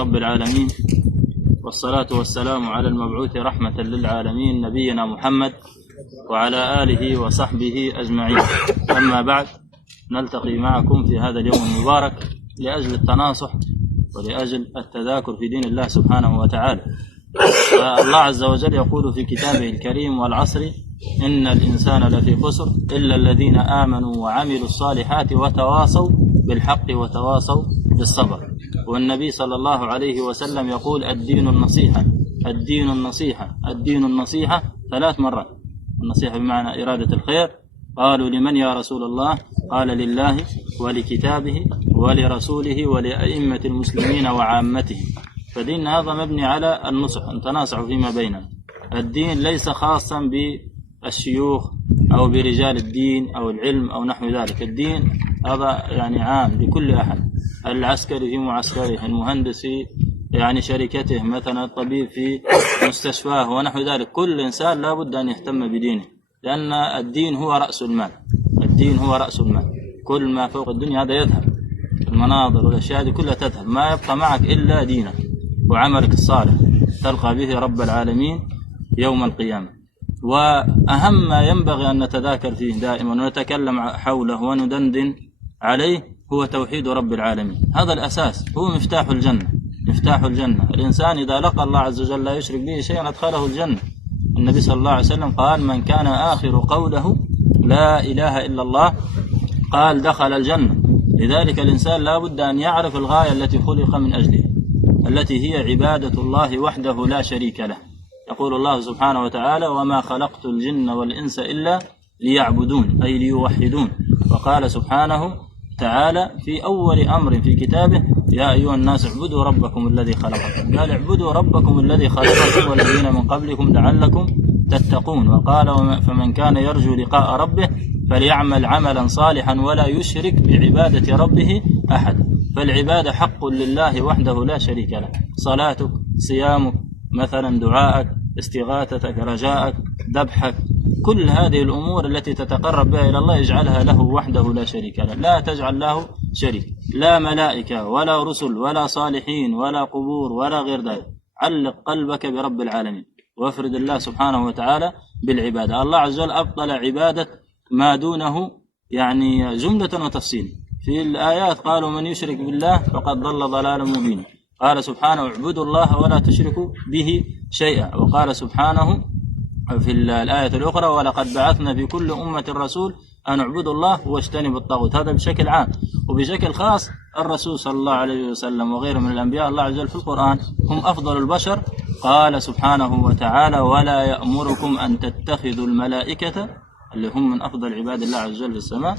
رب العالمين، والصلاة والسلام على المبعوث رحمة للعالمين نبينا محمد وعلى آله وصحبه أجمعين. أما بعد، نلتقي معكم في هذا اليوم المبارك لأجل التناصح ولأجل التذاكر في دين الله سبحانه وتعالى. فالله عز وجل يقول في كتابه الكريم: والعصر إن الإنسان لفي خسر إلا الذين آمنوا وعملوا الصالحات وتواصوا بالحق وتواصوا بالصبر. والنبي صلى الله عليه وسلم يقول: الدين النصيحة، الدين النصيحة، الدين النصيحة 3 مرات. النصيحة بمعنى إرادة الخير. قالوا: لمن يا رسول الله؟ قال: لله ولكتابه ولرسوله ولأئمة المسلمين وعامتهم. فدين هذا مبني على النصح، أن تناصحوا فيما بيننا. الدين ليس خاصا بالشيوخ أو برجال الدين أو العلم أو نحو ذلك. الدين هذا يعني عام لكل أحد، العسكري في معسكره، المهندس في شركته، مثلا الطبيب في مستشفاه ونحو ذلك. كل إنسان لا بد أن يهتم بدينه، لأن الدين هو رأس المال. الدين هو رأس المال. كل ما فوق الدنيا هذا يذهب، المناظر والأشياء هذه كلها تذهب، ما يبقى معك إلا دينك وعملك الصالح تلقى به رب العالمين يوم القيامة. وأهم ما ينبغي أن نتذاكر فيه دائما ونتكلم حوله وندندن عليه هو توحيد رب العالمين. هذا الأساس، هو مفتاح الجنة. مفتاح الجنة. الإنسان إذا لقى الله عز وجل لا يشرك به شيئا أدخله الجنة. النبي صلى الله عليه وسلم قال: من كان آخر قوله لا إله إلا الله قال دخل الجنة. لذلك الإنسان لا بد أن يعرف الغاية التي خلق من أجلها، التي هي عبادة الله وحده لا شريك له. يقول الله سبحانه وتعالى: وما خلقت الجن والإنس إلا ليعبدون، أي ليوحدون. وقال سبحانه تعالى في أول أمر في كتابه: يا أيها الناس اعبدوا ربكم الذي خلقكم. قال: اعبدوا ربكم الذي خلقكم والذين من قبلكم لعلكم تتقون. وقال: فمن كان يرجو لقاء ربه فليعمل عملا صالحا ولا يشرك بعبادة ربه أحد. فالعبادة حق لله وحده لا شريك له. صلاتك، صيامك، مثلا دعائك، استغاثتك، رجاءك، ذبحك، كل هذه الأمور التي تتقرب بها إلى الله اجعلها له وحده لا شريك له. لا تجعل له شريك، لا ملائكة ولا رسل ولا صالحين ولا قبور ولا غير ذلك. علق قلبك برب العالمين وافرد الله سبحانه وتعالى بالعبادة. الله عز وجل أبطل عبادة ما دونه جملة وتفصيل. في الآيات قالوا: من يشرك بالله فقد ضل ضلالا مبينا. قال سبحانه: اعبدوا الله ولا تشركوا به شيئا. وقال سبحانه في الآية الأخرى: ولقد بعثنا في كل أمة رسول أن اعبدوا الله واجتنبوا الطاغوت. هذا بشكل عام. وبشكل خاص الرسول صلى الله عليه وسلم وغيره من الأنبياء الله عز وجل في القرآن هم أفضل البشر. قال سبحانه وتعالى: ولا يأمركم أن تتخذوا الملائكة، اللي هم من أفضل عباد الله عز وجل في السماء،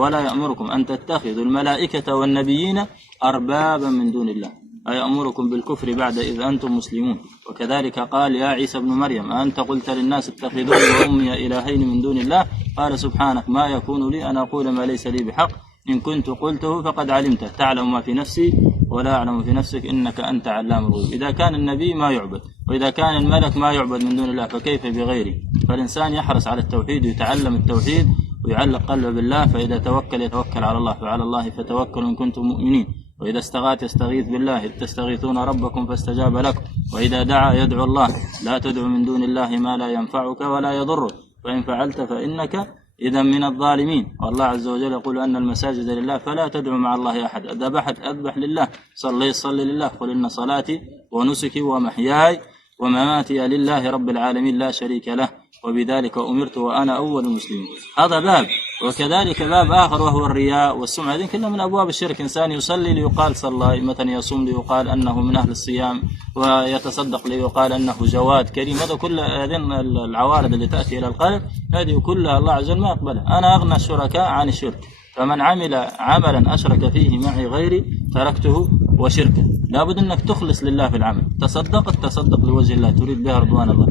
ولا يأمركم أن تتخذوا الملائكة والنبيين أربابا من دون الله، أيأمركم بالكفر بعد إذ أنتم مسلمون. وكذلك قال: يا عيسى ابن مريم أنت قلت للناس اتخذوني وأمي إلهين من دون الله. قال سبحانك: ما يكون لي أن أقول ما ليس لي بحق، إن كنت قلته فقد علمته، تعلم ما في نفسي ولا أعلم في نفسك، إنك أنت علام الغيوب. إذا كان النبي ما يعبد، وإذا كان الملك ما يعبد من دون الله، فكيف بغيره؟ فالإنسان يحرص على التوحيد ويتعلم التوحيد ويعلق قلبه بالله. فإذا توكل يتوكل على الله، فعلى الله فتوكلوا إن كنتم مؤمنين. وإذا استغاث يستغيث بالله: إذ تستغيثون ربكم فاستجاب لكم. وإذا دعا يدعو الله: لا تدعو من دون الله ما لا ينفعك ولا يضرك، فإن فعلت فإنك إذا من الظالمين. والله عز وجل يقول: أن المساجد لله فلا تدعو مع الله أحد. ذبحت أذبح لله، صلي لله، قل إن صلاتي ونسكي ومحياي ومماتي لله رب العالمين لا شريك له وبذلك أمرت وأنا أول المسلمين. هذا باب. وكذلك باب آخر وهو الرياء والسمعة. هذه كلها من أبواب الشرك. إنسان يصلي ليقال صلى، مثلا يصوم ليقال أنه من أهل الصيام، ويتصدق ليقال أنه جواد كريم. هذا كل هذه العوارض اللي تأتي إلى القلب، هذه كلها الله عز وجل ما يقبلها. أنا أغنى الشركاء عن الشرك، فمن عمل عملا أشرك فيه معي غيري تركته وشركه. لابد أنك تخلص لله في العمل. تصدق لوجه الله تريد بها رضوان الله.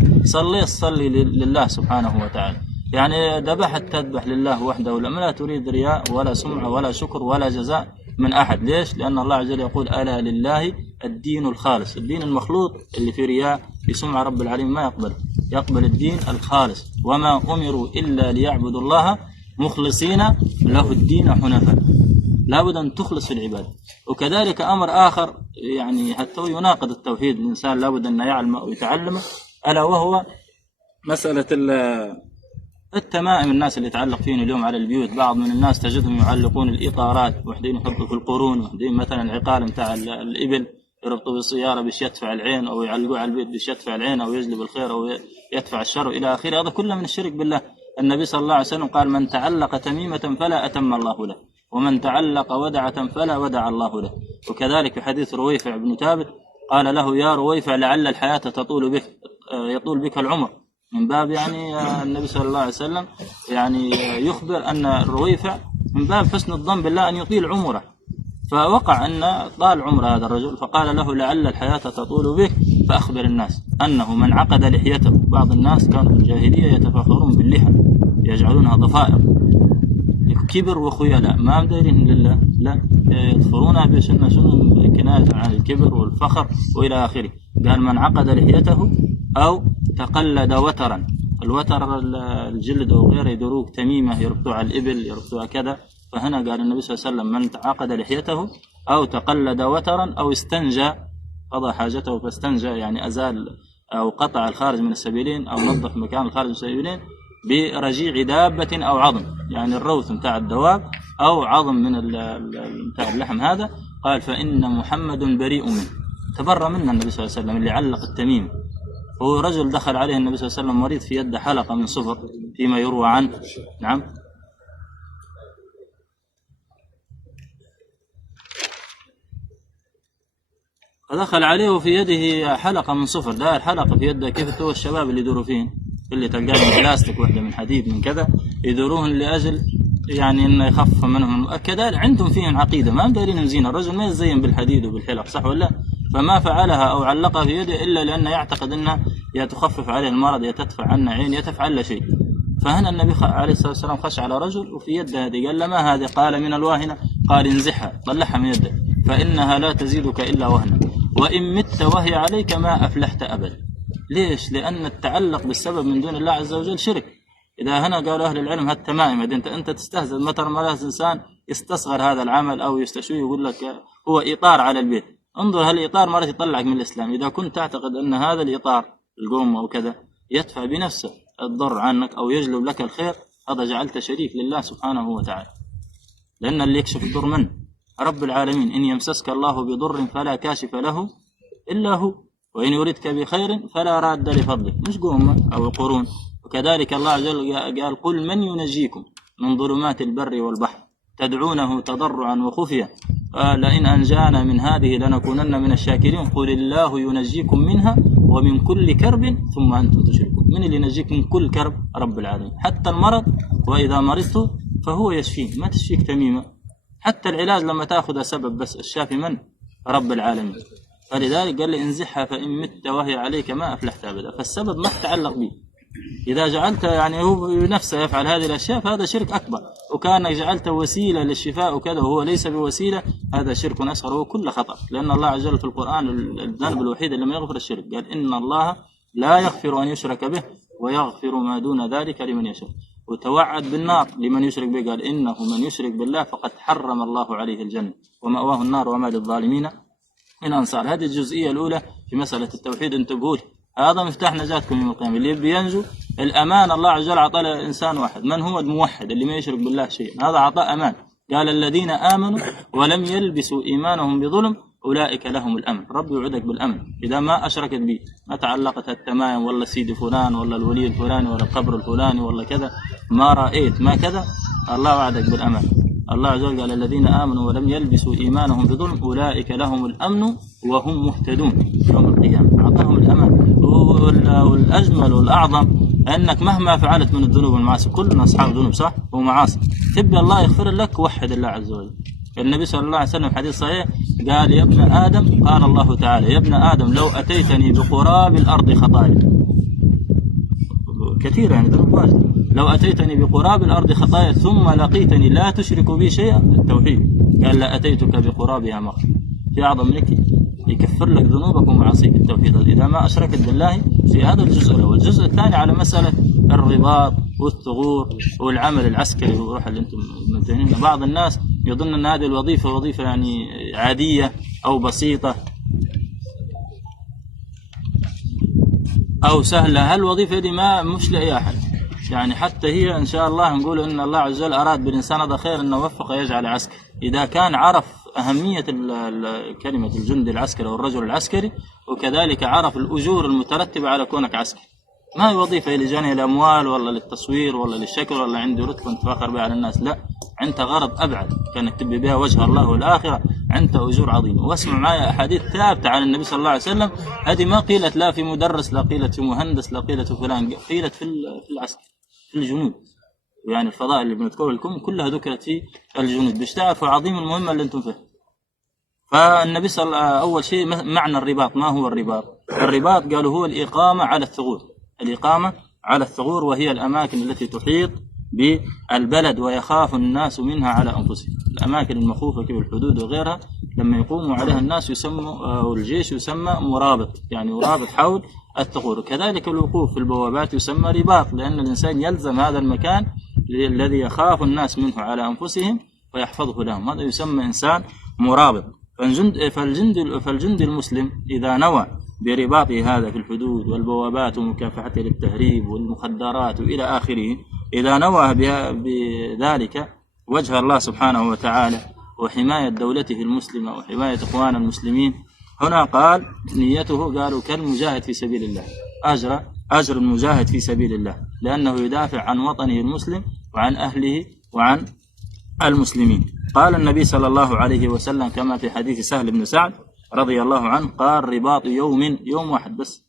صلي لله سبحانه وتعالى. ذبحت تذبح لله وحده، لا تريد رياء ولا سمعة ولا شكر ولا جزاء من أحد. ليش؟ لأن الله عز وجل يقول: ألا لله الدين الخالص. الدين المخلوط اللي في رياء في سمعة رب العالمين ما يقبل الدين الخالص. وما أمروا إلا ليعبدوا الله مخلصين له الدين حنفاء. لابد أن تخلص في العبادة. وكذلك أمر آخر يعني حتى يناقض التوحيد، الإنسان لابد أن يعلم ويتعلمه، ألا وهو مسألة التمائم. الناس اللي يتعلق فيهم اليوم على البيوت، بعض من الناس تجدهم يعلقون الإطارات، وحدين يحطوا في القرون، وحدين مثلا العقال متاع الإبل يربطوا بالسيارة باش يدفع العين، أو يعلقوه على البيت باش يدفع العين، أو يجلب الخير أو يدفع الشر إلى آخره. هذا كله من الشرك بالله. النبي صلى الله عليه وسلم قال: من تعلق تميمة فلا أتم الله له، ومن تعلق ودعة فلا ودع الله له. وكذلك في حديث رويفع بن ثابت قال له: يا رويفع لعل الحياة يطول بك العمر، من باب يعني النبي صلى الله عليه وسلم يعني يخبر أن رويفع من باب حسن الظن بالله أن يطيل عمره، فوقع أن طال عمر هذا الرجل، فقال له: لعل الحياة تطول بك فأخبر الناس أنه من عقد لحيته. بعض الناس كانوا في الجاهلية يتفاخرون باللحى، يجعلونها ضفائر، كبر وخيلاء، ما مديرين لله، لا يظفرونها بشنة كناية عن الكبر والفخر وإلى آخره. قال: من عقد لحيته أو تقلد وترا. الوتر الجلد أو غيره، يدروك تميمة يربطوا على الإبل، يربطوا كذا. فهنا قال النبي صلى الله عليه وسلم: من عقد لحيته أو تقلد وترا أو استنجى، قضى حاجته فاستنجى، يعني أزال أو قطع الخارج من السبيلين، أو نظف مكان الخارج من السبيلين برجيع دابة أو عظم، يعني الروث متاع الدواب أو عظم من متاع اللحم هذا. قال: فإن محمد بريء منه، تبرأ منه النبي صلى الله عليه وسلم اللي علق التميم. هو رجل دخل عليه النبي صلى الله عليه وسلم مريض في يده حلقة من صفر فيما يروى عنه. نعم. فدخل عليه في يده حلقة من صفر، داير حلقة في يده. كيف تو الشباب اللي يدوروا فين، اللي تلقاه من بلاستيك، واحدة من حديد، من كذا، يدوروهن لأجل يعني إنه يخفف منهم. كذلك عندهم فيهم عقيدة، ما مدارين زينة. الرجل ما يزين بالحديد وبالحلق، صح ولا؟ فما فعلها أو علقها في يده إلا لأنه يعتقد أنها يا تخفف عليه المرض، يا تدفع عنه عين، يا تفعل شيء. فهنا النبي عليه الصلاة والسلام خش على رجل وفي يده هذه، قال له: ما هذه؟ قال: من الواهنة. قال: انزحها، طلعها من يده، فإنها لا تزيدك إلا وهنا، وإن مت وهي عليك ما أفلحت أبدا. ليش؟ لأن التعلق بالسبب من دون الله عز وجل شرك. إذا هنا قالوا أهل العلم هالتمائم، أنت تستهزئ. متى مرات إنسان يستصغر هذا العمل أو يستشوي، يقول لك هو إطار على البيت. انظر، هالإطار مرات يطلعك من الإسلام. إذا كنت تعتقد أن هذا الإطار القوم أو كذا يدفع بنفسه الضر عنك أو يجلب لك الخير، هذا جعلت شريك لله سبحانه وتعالى. لأن اللي يكشف الضر منه رب العالمين. إن يمسسك الله بضر فلا كاشف له إلا هو، وإن يردك بخير فلا راد لفضله. مش قوم أو قرون. وكذلك الله عز وجل قال: قل من ينجيكم من ظلمات البر والبحر تدعونه تضرعا وخفيا لئن أنجانا من هذه لنكونن من الشاكرين. قل الله ينجيكم منها ومن كل كرب ثم أنتم تشركون. من اللي ينجيكم من كل كرب؟ رب العالمين. حتى المرض، وإذا مرضت فهو يشفيك، ما تشفيك تميمة. حتى العلاج لما تأخذ سبب، بس الشافي من؟ رب العالمين. فلذلك قال لي: انزحها فإن مت وهي عليك ما أفلحت أبدا. فالسبب ما تتعلق به. إذا جعلت يعني هو نفسه يفعل هذه الأشياء فهذا شرك أكبر، وكأنك جعلته وسيلة للشفاء وكذا وهو ليس بوسيلة، هذا شرك أصغر وكل خطأ. لأن الله عز وجل في القرآن الذنب الوحيد اللي ما يغفر الشرك. قال: إن الله لا يغفر أن يشرك به ويغفر ما دون ذلك لمن يشاء. وتوعد بالنار لمن يشرك به. قال: إنه من يشرك بالله فقد حرم الله عليه الجنة ومأواه النار وما للظالمين من أنصار. هذه الجزئية الأولى في مسألة التوحيد. انتبهوا، هذا مفتاح نجاتكم يوم القيامة. اللي بينجو الأمان الله عز وجل عطى إنسان واحد، من هو؟ الموحد اللي ما يشرك بالله شيء. هذا عطاء أمان. قال: الذين آمنوا ولم يلبسوا إيمانهم بظلم أولئك لهم الأمن. رب يوعدك بالأمن إذا ما أشركت به، ما تعلقت التمايم ولا سيدي فلان ولا الولي الفلاني ولا القبر الفلاني ولا كذا، ما رأيت ما كذا، الله وعدك بالأمان. الله عز وجل قال: الذين آمنوا ولم يلبسوا إيمانهم بظلم أولئك لهم الأمن وهم مهتدون. يوم القيامة أعطاهم الأمان. والأجمل والأعظم أنك مهما فعلت من الذنوب والمعاصي، كلنا أصحاب ذنوب صح ومعاصي، تبي الله يغفر لك، وحد الله عز وجل. النبي صلى الله عليه وسلم حديث صحيح قال: يا ابن آدم، قال الله تعالى: يا ابن آدم لو أتيتني بقراب الأرض خطايا، كثير يعني ذنوب واجد، لو أتيتني بقراب الأرض خطايا ثم لقيتني لا تشرك بي شيئا، التوحيد، قال: لا أتيتك بقرابها مغفرة. في أعظم لك يكفر لك ذنوبك ومعاصيك التوحيد إذا ما أشركت بالله. في هذا الجزء الأول. الجزء الثاني على مسألة الرباط والثغور والعمل العسكري والروح اللي أنتم ممتهنين. بعض الناس يظن أن هذه الوظيفة وظيفة يعني عادية أو بسيطة أو سهلة. هالوظيفة دي ما مش لأي أحد، يعني حتى هي إن شاء الله نقول إن الله عز وجل أراد بالإنسان هذا خير أنه وفق يجعل عسكري، إذا كان عرف أهمية كلمة الجندي العسكري أو الرجل العسكري، وكذلك عرف الأجور المترتبة على كونك عسكري. ما هي وظيفة لجني الأموال ولا للتصوير ولا للشكل ولا عندي رتبة أنت فاخر بها على الناس، لا، أنت غرض أبعد كانك تبي بها وجه الله والآخرة، أنت أجور عظيمة. واسمع معي أحاديث ثابتة عن النبي صلى الله عليه وسلم، هذه ما قيلت لا في مدرس، لا قيلت في مهندس، لا قيلت في فلان، قيلت في العسكر، في الجنود. يعني الفضائل اللي بنذكرها لكم كلها ذكرت في الجنود، باش تعرفوا عظيم المهمة اللي أنتم فيها. فالنبي صلى الله عليه وسلم أول شيء معنى الرباط، ما هو الرباط؟ الرباط قالوا هو الإقامة على الثغور، الإقامة على الثغور، وهي الأماكن التي تحيط بالبلد ويخاف الناس منها على أنفسهم. الأماكن المخوفة كالحدود وغيرها لما يقوموا عليها الناس أو الجيش يسمى مرابط، يعني يرابط حول الثغور. كذلك الوقوف في البوابات يسمى رباط، لأن الإنسان يلزم هذا المكان الذي يخاف الناس منه على أنفسهم ويحفظه لهم، هذا يسمى إنسان مرابط. فالجند المسلم إذا نوى برباطه هذا في الحدود والبوابات ومكافحته للتهريب والمخدرات وإلى آخره، إذا نوى بذلك وجه الله سبحانه وتعالى وحماية دولته المسلمة وحماية إخوان المسلمين، هنا قال نيته قالوا كالمجاهد في سبيل الله، أجر المجاهد في سبيل الله، لأنه يدافع عن وطنه المسلم وعن أهله وعن المسلمين. قال النبي صلى الله عليه وسلم كما في حديث سهل بن سعد رضي الله عنه، قال رباط يوم واحد بس،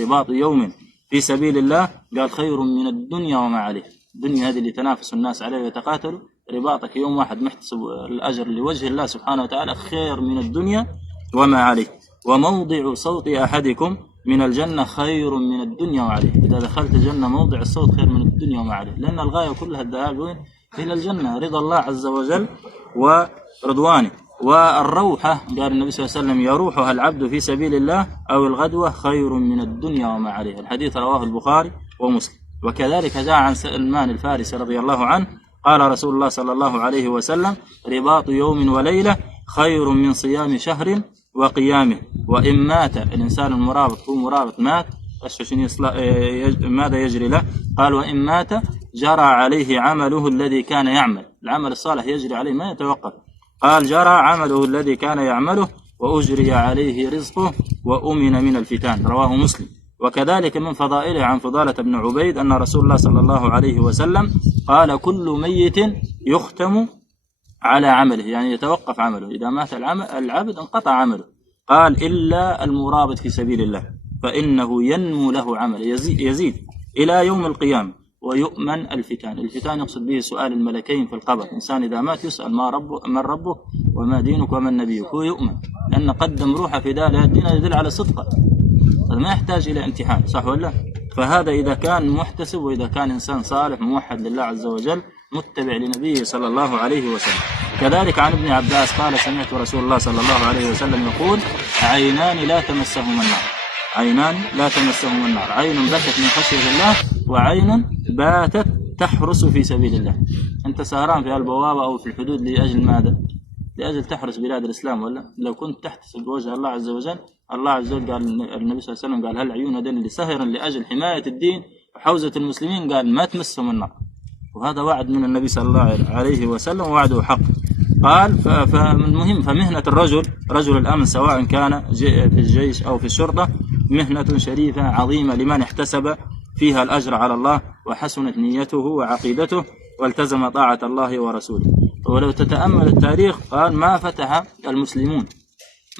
رباط يوم في سبيل الله، قال خير من الدنيا وما عليه. الدنيا هذه اللي تنافس الناس عليه ويتقاتلوا، رباطك يوم واحد محتسب الأجر لوجه الله سبحانه وتعالى خير من الدنيا وما عليه. وموضع صوت أحدكم من الجنة خير من الدنيا وعليه، إذا دخلت الجنة موضع الصوت خير من الدنيا وما عليه، لأن الغاية كلها الذهاب وين؟ إلى الجنة، رضا الله عز وجل ورضوانه. والروحة قال النبي صلى الله عليه وسلم يروحها العبد في سبيل الله أو الغدوة خير من الدنيا وما عليه، الحديث رواه البخاري ومسلم. وكذلك جاء عن سلمان الفارسي رضي الله عنه قال رسول الله صلى الله عليه وسلم رباط يوم وليلة خير من صيام شهر وقيامه. وإن مات الإنسان المرابط، هو مرابط مات، ماذا يجري له؟ قال وإن مات جرى عليه عمله الذي كان يعمل، العمل الصالح يجري عليه ما يتوقف. قال جرى عمله الذي كان يعمله وأجري عليه رزقه وأمن من الفتان، رواه مسلم. وكذلك من فضائله عن فضالة بن عبيد أن رسول الله صلى الله عليه وسلم قال كل ميت يختم على عمله، يعني يتوقف عمله، إذا مات العبد انقطع عمله. قال إلا المرابط في سبيل الله فإنه ينمو له عمل، يزيد إلى يوم القيامة ويؤمن الفتان. الفتان يقصد به سؤال الملكين في القبر، إنسان إذا مات يسأل من ربك وما دينك ومن نبيك، هو يؤمن لأن قدم روحه في دار الدين، يدل على صدقه، ما يحتاج إلى امتحان، صح ولا؟ فهذا إذا كان محتسب وإذا كان إنسان صالح موحد لله عز وجل متبع لنبيه صلى الله عليه وسلم. كذلك عن ابن عباس قال سمعت رسول الله صلى الله عليه وسلم يقول عينان لا تمسهما النار، عينان لا تمسهما النار، عين بكت من خشية الله وعين باتت تحرس في سبيل الله. أنت سهران في البوابة أو في الحدود لأجل ماذا؟ لأجل تحرس بلاد الإسلام، ولا لو كنت تحتسب وجه الله عز وجل، الله عز وجل قال النبي صلى الله عليه وسلم قال هل عيون هذين اللي سهرا لأجل حماية الدين وحوزة المسلمين قال ما تمسهم النار، وهذا وعد من النبي صلى الله عليه وسلم ووعده حق. قال فالمهم فمهنة الرجل رجل الأمن سواء كان في الجيش أو في الشرطة مهنة شريفة عظيمة لمن احتسب فيها الأجر على الله وحسنت نيته وعقيدته والتزم طاعة الله ورسوله. ولو تتأمل التاريخ قال ما فتح المسلمون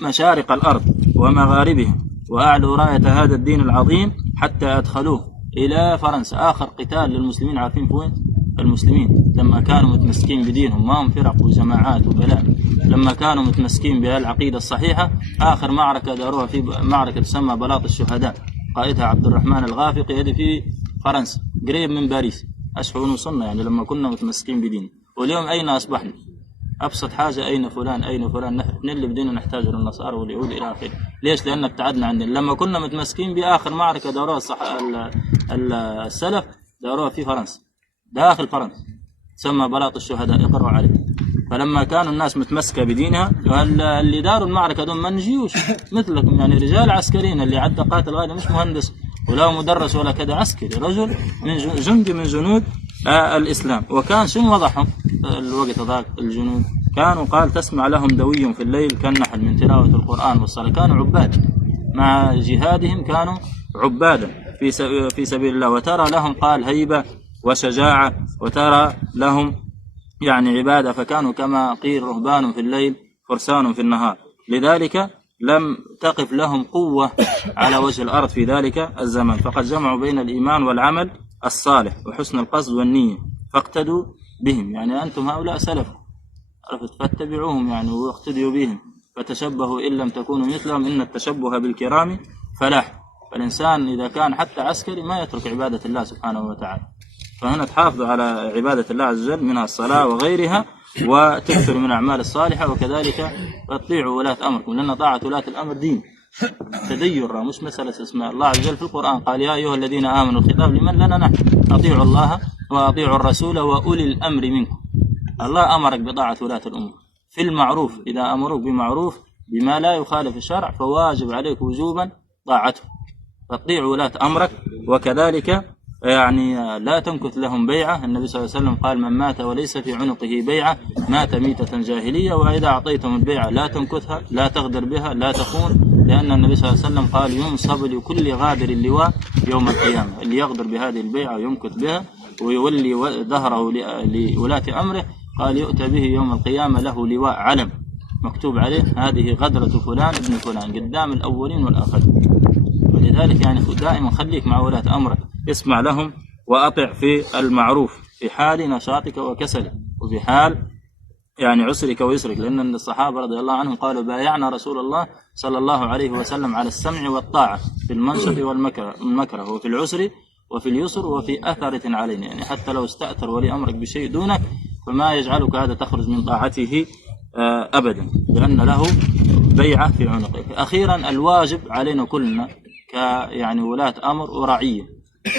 مشارق الأرض ومغاربها وأعلوا راية هذا الدين العظيم حتى أدخلوه إلى فرنسا. آخر قتال للمسلمين عارفين فين؟ المسلمين لما كانوا متمسكين بدينهم، ما هم فرق وجماعات وبلاء، لما كانوا متمسكين بهالعقيدة الصحيحة، آخر معركة داروها في معركة تسمى بلاط الشهداء، قائدها عبد الرحمن الغافقي، هذه في فرنسا قريب من باريس، أشحون وصلنا يعني لما كنا متمسكين بدين. واليوم أين أصبحنا؟ أبسط حاجة أين فلان أين فلان، نحن اللي بدينا نحتاج للنصارى واليهود إلى آخره. ليش؟ لأن ابتعدنا عن لما كنا متمسكين بآخر معركة داروها السلف داروها في فرنسا، داخل فرنسا، تسمى بلاط الشهداء، اقرأوا عليه. فلما كانوا الناس متمسكة بدينها، اللي داروا المعركة دون من جيوش مثلكم، يعني رجال عسكريين، اللي عدى قاتل غادي مش مهندس ولا مدرس ولا كذا، عسكري، رجل من جندي من جنود الإسلام. وكان شنو وضعهم الوقت ذاك الجنود؟ كانوا قال تسمع لهم دوي في الليل كالنحل من تلاوة القرآن والصلاة. كانوا عباد مع جهادهم، كانوا عبادا في سبيل الله. وترى لهم قال هيبة وشجاعة، وترى لهم يعني عبادة، فكانوا كما قيل رهبان في الليل فرسان في النهار. لذلك لم تقف لهم قوة على وجه الأرض في ذلك الزمن، فقد جمعوا بين الإيمان والعمل الصالح وحسن القصد والنية، فاقتدوا بهم. يعني أنتم هؤلاء سلف، عرفت، فاتبعوهم يعني واقتدوا بهم، فتشبهوا إن لم تكونوا مثلهم، إن التشبه بالكرام فلاح. فالإنسان إذا كان حتى عسكري ما يترك عبادة الله سبحانه وتعالى. فهنا تحافظوا على عبادة الله عز وجل منها الصلاة وغيرها، وتكثروا من الأعمال الصالحة، وكذلك تطيعوا ولاة أمركم، لأن طاعة ولاة الأمر دين تدير، مش مسألة اسماء. الله عز وجل في القرآن قال يا أيها الذين آمنوا، الخطاب لمن؟ لنا نحن، أطيعوا الله وأطيعوا الرسول وأولي الأمر منكم. الله أمرك بطاعة ولاة الأمور في المعروف، إذا أمروك بمعروف بما لا يخالف الشرع فواجب عليك وجوبا طاعته، فاطيعوا ولاة أمرك. وكذلك يعني لا تنكث لهم بيعة. النبي صلى الله عليه وسلم قال من مات وليس في عنقه بيعة مات ميتة جاهلية. وإذا أعطيتم البيعة لا تنكثها، لا تغدر بها، لا تخون، لأن النبي صلى الله عليه وسلم قال ينصب لكل غادر اللواء يوم القيامة. اللي يغدر بهذه البيعة وينكث بها ويولي ظهره لولاة أمره، قال يؤتى به يوم القيامة له لواء علم مكتوب عليه هذه غدرة فلان ابن فلان قدام الأولين والآخرين. ولذلك يعني دائما خليك مع ولاة أمرك، اسمع لهم وأطع في المعروف في حال نشاطك وكسلك، وفي حال يعني عسرك ويسرك. لأن الصحابة رضي الله عنهم قالوا بايعنا رسول الله صلى الله عليه وسلم على السمع والطاعة في المنشط والمكره، وفي العسر وفي اليسر وفي أثرة علينا. يعني حتى لو استأثر ولي أمرك بشيء دونك فما يجعلك هذا تخرج من طاعته أبدا، لأن له بيعة في عنقه. أخيرا الواجب علينا كلنا يعني ولاة أمر ورعية،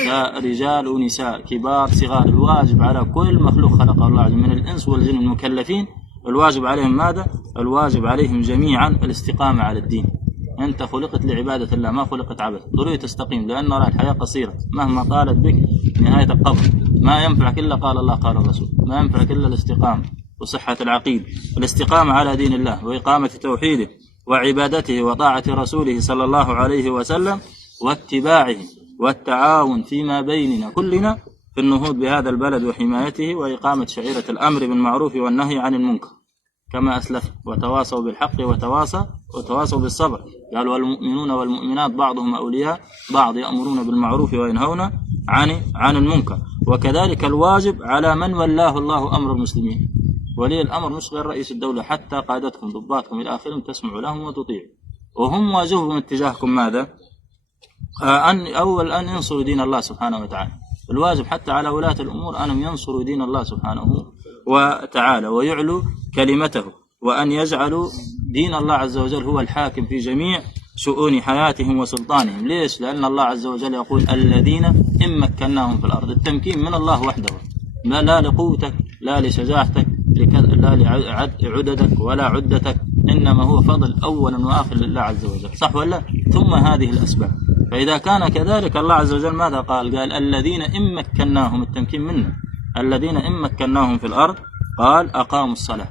كرجال ونساء كبار صغار، الواجب على كل مخلوق خلقه الله من الإنس والجن المكلفين، الواجب عليهم ماذا؟ الواجب عليهم جميعا الاستقامة على الدين. أنت خلقت لعبادة الله، ما خلقت عبث، ضروري تستقيم، لأن الحياة قصيرة مهما طالت بك نهاية القبر. ما ينفعك إلا قال الله قال الرسول، ما ينفعك إلا الاستقامة وصحة العقيدة، الاستقامة على دين الله وإقامة توحيده وعبادته وطاعة رسوله صلى الله عليه وسلم واتباعه، والتعاون فيما بيننا كلنا في النهوض بهذا البلد وحمايته، وإقامة شعيرة الأمر بالمعروف والنهي عن المنكر كما أسلف، وتواصوا بالحق وتواصوا بالصبر. قال والمؤمنون والمؤمنات بعضهم أولياء بعض، يأمرون بالمعروف وينهون عن المنكر. وكذلك الواجب على من ولاه الله أمر المسلمين، ولي الأمر مش غير رئيس الدولة، حتى قادتكم ضباطكم إلى آخرهم تسمعوا لهم وتطيعوا، وهم واجبهم اتجاهكم ماذا؟ أن ينصروا دين الله سبحانه وتعالى. الواجب حتى على ولاة الأمور أن ينصروا دين الله سبحانه وتعالى ويعلوا كلمته، وأن يجعلوا دين الله عز وجل هو الحاكم في جميع شؤون حياتهم وسلطانهم. ليش؟ لأن الله عز وجل يقول الذين إن مكناهم في الأرض. التمكين من الله وحده، لا لقوتك لا لشجاعتك لا لعددك ولا عدتك، إنما هو فضل أولا وآخر لله عز وجل، صح ولا؟ ثم هذه الأسباب. فإذا كان كذلك الله عز وجل ماذا قال؟ قال الذين إن مكناهم، التمكين منا، الذين إن مكناهم في الأرض قال أقاموا الصلاة،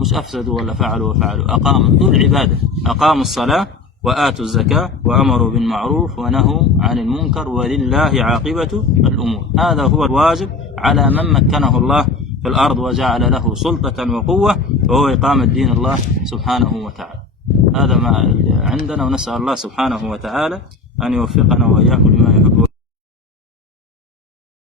مش أفسدوا ولا فعلوا أقاموا، طول عبادة، أقاموا الصلاة وآتوا الزكاة وأمروا بالمعروف ونهوا عن المنكر ولله عاقبة الأمور. هذا هو الواجب على من مكنه الله في الأرض وجعل له سلطة وقوة، وهو إقامة دين الله سبحانه وتعالى. هذا ما عندنا، ونسأل الله سبحانه وتعالى أن يوفقنا وإياكم لما يحب